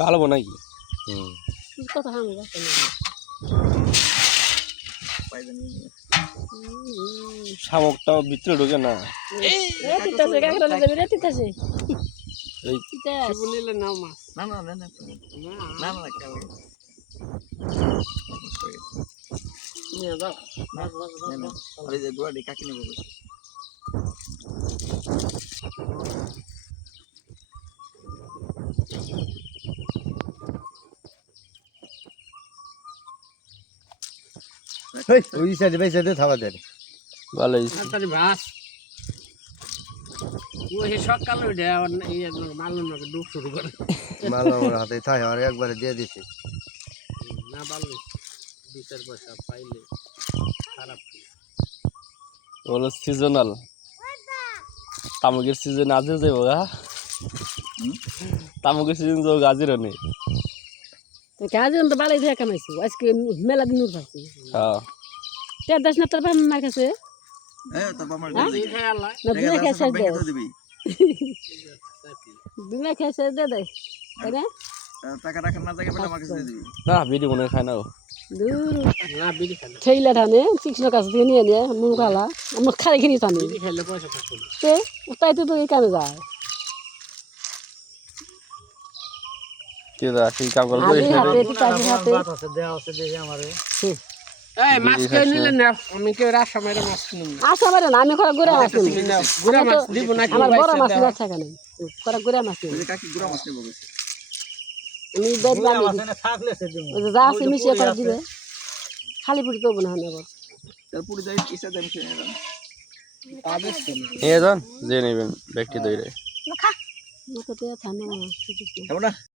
ঢালবো নাকি? কথা হামি শামুকটাও ভিতরে ঢোকে না। ওই সাইডে ভাই সাইডে থাকা দেয় ভালো ভাস ওই সকালে উঠে মালুন ডুব শুরু করে মাল আমার হাতে থাকে আর একবারে দিয়ে দিছে না পারলে 2-4 পয়সা পাইলে খারাপ হলো সিজনাল তামুকের সিজন আজও যাবো গা তামুকের সিজন যাবো গাজের নেই কাজে তো বালাই দিয়ে কামাইছি আজকে মেলা দিন উঠাচ্ছি হ্যাঁ তে দেশ না তোর বাপ মার কাছে দুনিয়া খেয়ে দে দে তাই না টাকা রাখার না জায়গা পেলে আমার কাছে দিয়ে দিবি না বিড়ি মনে খায় না ও দূর না বিড়ি খাইলে ঠেইলা ধানে চিকন কাছ থেকে নিয়ে নিয়ে মুখ খালা আমরা খালি খেয়ে টানি বিড়ি খাইলে পয়সা থাকবে না তে তাই তো এই কামে যায় কেদা কি কাম করে আমি হাতে পিতাজি হাতে দেওয়া আছে দেখি আমারে এই মাছ কে নিলে না আমি কে রাশা মেরে মাছ কিনুম না আসা পারে না আমি করা গুড়া মাছ নিই গুড়া মাছ দিব না আমার বড় মাছ না থাকে না করা গুড়া মাছ নিই ওই কাকি গুড়া মাছ নেবো আমি বেদ বানি থাকলে সে দিব ওই যে যা আছে মিশিয়ে করে দিবে খালি পুরি তো না নেব তার পুরো যাই কিসা দেন খেয়ে নিলাম আবেশ তো না নিয়ে যান যে নেবেন ব্যক্তি দইরে খা মুখে তো থামে না খাবো না